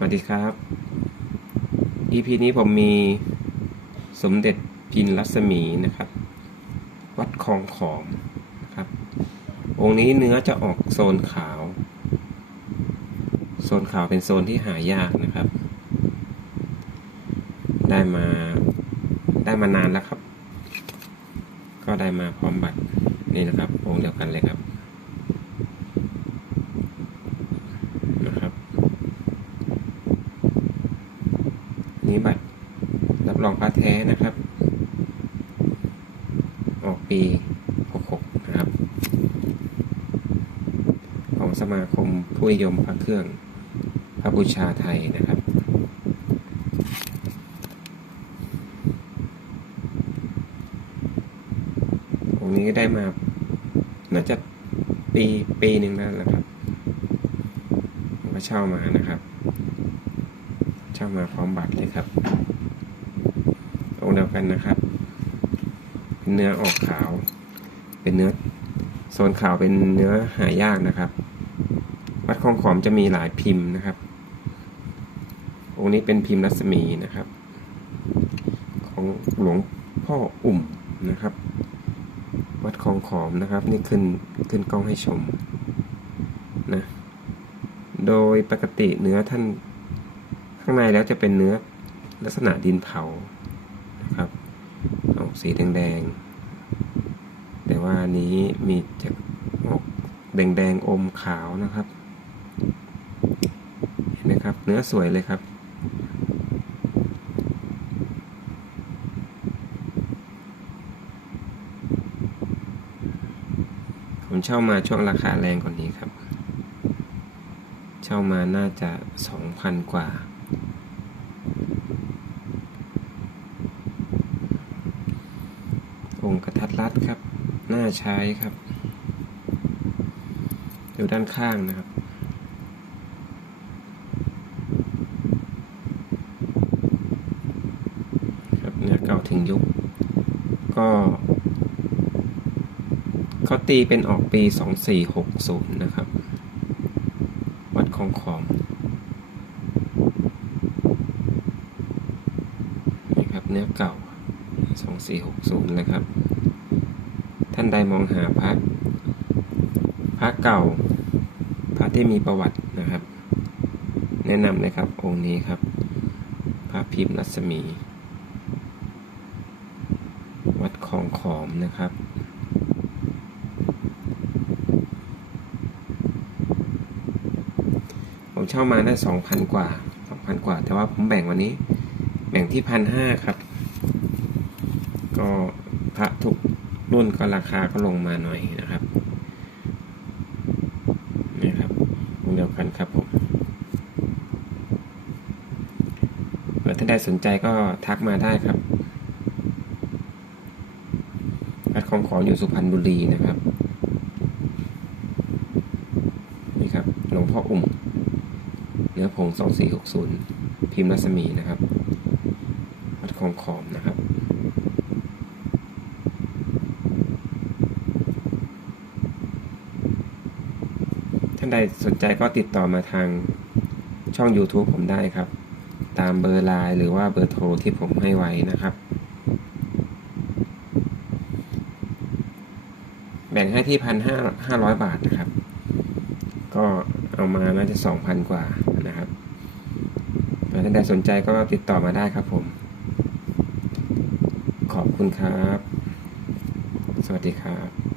สวัสดีครับ EP นี้ผมมีสมเด็จพินรัศมีนะครับ วัดคลองขอมนะครับ องค์นี้เนื้อจะออกโซนขาว โซนขาวเป็นโซนที่หายากนะครับ ได้มาได้มานานแล้วครับ ก็ได้มาพร้อมบัตรนี่นะครับองค์เดียวกันเลยครับ นี้บัตรรับรองพระแท้นะครับ ออกปี 66 นะครับ ของสมาคมผู้นิยมพระเครื่องพระบูชาไทยนะครับองนี้ได้มาน่าจะปีปีหนึ่งแล้วนะครับมก็เช่ามานะครับ เช่ามาพร้อมบัตรเลยครับองเดียวกันนะครับเนเนื้อออกขาว เป็นเนื้อโซนขาวเป็นเนื้อหายากนะครับวัดคลองขอมจะมีหลายพิมพ์นะครับ องค์นี้เป็นพิมพ์รัศมีนะครับ ของหลวงพ่ออุ่มนะครับ วัดคลองขอมนะครับ นี่ขึ้นขึ้นกล้องให้ชมนะโดยปกติเนื้อท่าน ข้างในแล้วจะเป็นเนื้อลักษณะดินเผานะครับออกสีแดงๆ แต่ว่านี้มีจะออกแดงๆอมขาวนะครับ เห็นไหมครับ เนื้อสวยเลยครับผมเช่ามาช่วงราคาแรงกว่านี้ครับ เช่ามาน่าจะสองพันกว่า องค์ กระทัดรัดครับ น่าใช้ครับ อยู่ด้านข้างนะครับ ครับเนื้อเก่าถึงยุค ก็เขาตีเป็นออกปี 2460 นะครับ วัดคองขอมนี่ครับเนื้อเก่า 2460เลยครับ ท่านใดมองหาพระพระเก่า พระที่มีประวัตินะครับ แนะนำเลยครับองค์นี้ครับ พระพิมพ์รัศมี วัดคลองขอมนะครับผมเช่ามาได้สองพันกว่าสองพันกว่า แต่ว่าผมแบ่งวันนี้ แบ่งที่พันห้าครับ ก็พระทุกรุ่นก็ราคาก็ลงมาหน่อยนะครับนี่ครับเดียวกันครับผมเผื่อท่านใดสนใจก็ทักมาได้ครับวัดคลองขออยู่สุพรรณบุรีนะครับนี่ครับหลวงพ่ออุ่มเนื้อผง 2460 พิมพ์รัศมีนะครับวัดคลองขอมนะครับานใดสนใจก็ติดต่อมาทางช่อง YouTube ผมได้ครับ ตามเบอร์ไลน์หรือว่าเบอร์โทรที่ผมให้ไว้นะครับ แบ่งให้ที่พันห้าห้าร้อยบาทนะครับ ก็เอามาน่าจะสองพันกว่านะครับท่านใดสนใจก็ติดต่อมาได้ครับผม ขอบคุณครับ สวัสดีครับ